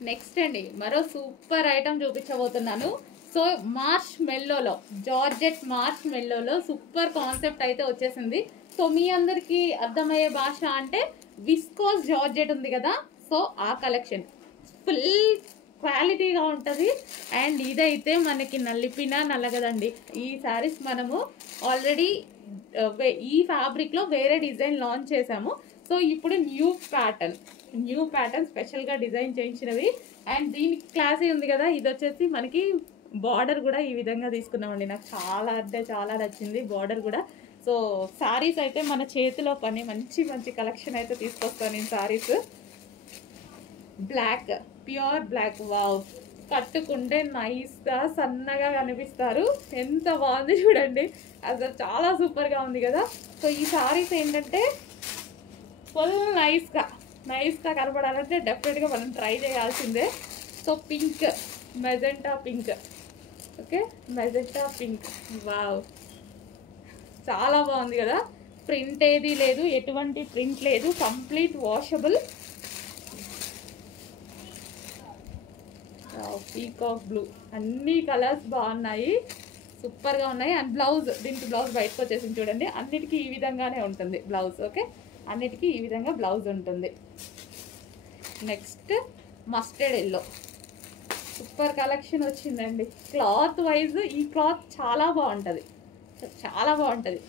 Next అండి మరో super item చూపించబోతున్నాను. సో మార్ష్ మెల్లోలో, జార్జెట్ మార్ష్ మెల్లోలో సూపర్ కాన్సెప్ట్ అయితే వచ్చేసింది. సో మీ అందరికి అర్థమయ్యే భాష అంటే విస్కోస్ జార్జెట్ ఉంది కదా, సో ఆ కలెక్షన్ ఫుల్ క్వాలిటీగా ఉంటుంది. అండ్ ఇదైతే మనకి నలిపినా నలగదండి. ఈ శారీస్ మనము ఆల్రెడీ ఈ ఫ్యాబ్రిక్లో వేరే డిజైన్ లాంచ్ చేసాము. సో ఇప్పుడు న్యూ ప్యాటర్న్ స్పెషల్గా డిజైన్ చేయించినవి. అండ్ దీనికి క్లాసీ ఉంది కదా, ఇది వచ్చేసి మనకి బార్డర్ కూడా ఈ విధంగా తీసుకున్నామండి. నాకు చాలా అంటే చాలా నచ్చింది బార్డర్ కూడా. సో శారీస్ అయితే మన చేతిలో పని, మంచి మంచి కలెక్షన్ అయితే తీసుకొస్తాను నేను. Saris black, pure black, wow, కట్టుకుంటే నైస్గా సన్నగా కనిపిస్తారు. ఎంత బాగుంది చూడండి, అసలు చాలా సూపర్గా ఉంది కదా. సో ఈ శారీస్ ఏంటంటే ఫుల్ నైస్గా కనపడాలంటే డెఫినెట్గా మనం ట్రై చేయాల్సిందే. So pink, magenta pink, okay, magenta pink, wow, చాలా బాగుంది కదా. ప్రింట్ ఏది లేదు, ఎటువంటి ప్రింట్ లేదు, కంప్లీట్ వాషబుల్. పీకాక్ బ్లూ, అన్ని కలర్స్ బాగున్నాయి, సూపర్గా ఉన్నాయి. అండ్ బ్లౌజ్, దీనికి బ్లౌజ్ బయటకు వచ్చేసింది చూడండి. అన్నిటికీ ఈ విధంగానే ఉంటుంది బ్లౌజ్, ఓకే, అన్నిటికీ ఈ విధంగా బ్లౌజ్ ఉంటుంది. Next mustard yellow, super collection వచ్చిందండి. క్లాత్ వైజ్ ఈ క్లాత్ చాలా బాగుంటుంది,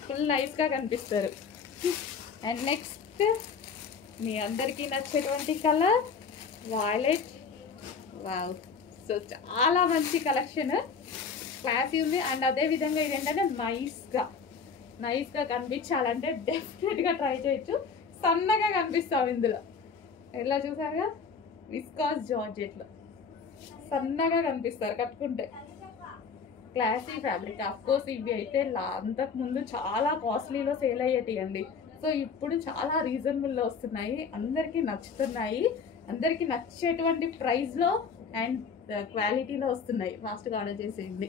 ఫుల్ నైస్గా కనిపిస్తారు. అండ్ నెక్స్ట్ మీ అందరికీ నచ్చేటువంటి కలర్ వైలెట్, వావ్, సో చాలా మంచి కలెక్షన్, క్లాసీ ఉంది. అండ్ అదేవిధంగా ఇది ఏంటంటే నైస్గా కనిపించాలంటే డెఫినెట్గా ట్రై చేయొచ్చు. సన్నగా కనిపిస్తాం ఇందులో, ఎలా చూసారుగా, విస్కాస్ జార్జెట్లో సన్నగా కనిపిస్తారు కట్టుకుంటే. Classy fabric. అఫ్కోర్స్ ఇవి అయితే అంతకుముందు చాలా కాస్ట్లీలో సేల్ అయ్యేటివి అండి. సో ఇప్పుడు చాలా రీజనబుల్లో వస్తున్నాయి, అందరికీ నచ్చుతున్నాయి, అందరికీ నచ్చేటువంటి ప్రైస్లో అండ్ క్వాలిటీలో వస్తున్నాయి. ఫాస్ట్గా ఆర్డర్ చేసేయండి.